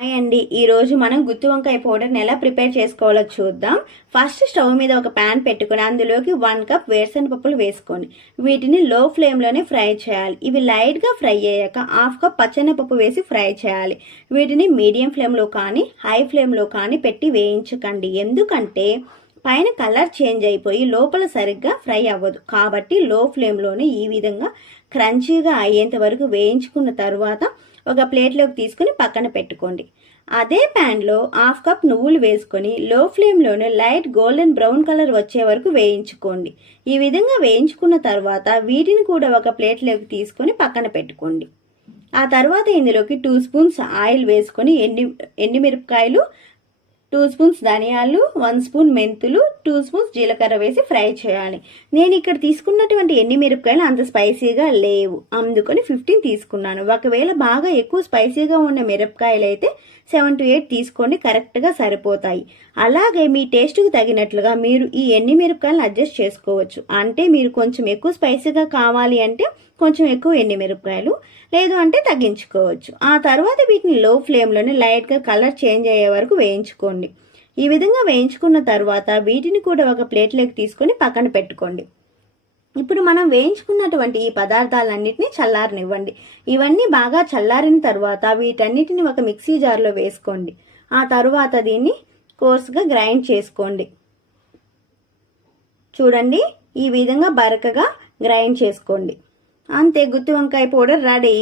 Hi అండి, ఈరోజు మనం గుత్తి వంకాయ పౌడర్ని ఎలా ప్రిపేర్ చేసుకోవాలో చూద్దాం. ఫస్ట్ స్టవ్ మీద ఒక ప్యాన్ పెట్టుకుని అందులోకి 1 కప్ వేరుశనగపప్పులు వేసుకోండి. వీటిని లో ఫ్లేమ్లోనే ఫ్రై చేయాలి. ఇవి లైట్గా ఫ్రై అయ్యాక 1/2 కప్ పచ్చెనపప్పు వేసి ఫ్రై చేయాలి. వీటిని మీడియం ఫ్లేమ్లో కానీ హై ఫ్లేమ్లో కానీ పెట్టి వేయించకండి. ఎందుకంటే పైన కలర్ చేంజ్ అయిపోయి లోపల సరిగ్గా ఫ్రై అవ్వదు. కాబట్టి లో ఫ్లేమ్లోనే ఈ విధంగా క్రంచీగా అయ్యేంత వరకు వేయించుకున్న తర్వాత ఒక ప్లేట్లోకి తీసుకుని పక్కన పెట్టుకోండి. అదే ప్యాన్లో 1/2 కప్ నువ్వులు వేసుకొని లో ఫ్లేమ్లోనే లైట్ గోల్డెన్ బ్రౌన్ కలర్ వచ్చే వరకు వేయించుకోండి. ఈ విధంగా వేయించుకున్న తర్వాత వీటిని కూడా ఒక ప్లేట్లోకి తీసుకొని పక్కన పెట్టుకోండి. ఆ తర్వాత ఇందులోకి 2 స్పూన్స్ ఆయిల్ వేసుకొని ఎండుమిరపకాయలు, 2 స్పూన్స్ ధనియాలు, 1 స్పూన్ మెంతులు, 2 స్పూన్స్ జీలకర్ర వేసి ఫ్రై చేయాలి. నేను ఇక్కడ తీసుకున్నటువంటి ఎండుమిరపకాయలు అంత స్పైసీగా లేవు, అందుకని 15 తీసుకున్నాను. ఒకవేళ బాగా ఎక్కువ స్పైసీగా ఉన్న మిరపకాయలు అయితే 7 to 8 తీసుకోండి, కరెక్ట్గా సరిపోతాయి. అలాగే మీ టేస్ట్కి తగినట్లుగా మీరు ఈ ఎండుమిరపకాయలను అడ్జస్ట్ చేసుకోవచ్చు. అంటే మీరు కొంచెం ఎక్కువ స్పైసీగా కావాలి అంటే కొంచెం ఎక్కువ ఎండుమిరపకాయలు, లేదు అంటే తగ్గించుకోవచ్చు. ఆ తర్వాత వీటిని లో ఫ్లేమ్లోనే లైట్గా కలర్ చేంజ్ అయ్యే వరకు వేయించుకోండి. ఈ విధంగా వేయించుకున్న తర్వాత వీటిని కూడా ఒక ప్లేట్లోకి తీసుకొని పక్కన పెట్టుకోండి. ఇప్పుడు మనం వేయించుకున్నటువంటి ఈ పదార్థాలన్నింటినీ చల్లారనివ్వండి. ఇవన్నీ బాగా చల్లారిన తర్వాత వీటన్నిటిని ఒక మిక్సీ జార్లో వేసుకోండి. ఆ తర్వాత దీన్ని కోర్స్గా గ్రైండ్ చేసుకోండి. చూడండి, ఈ విధంగా బరకగా గ్రైండ్ చేసుకోండి. అంతే, గుత్తి వంకాయ పౌడర్ రెడీ.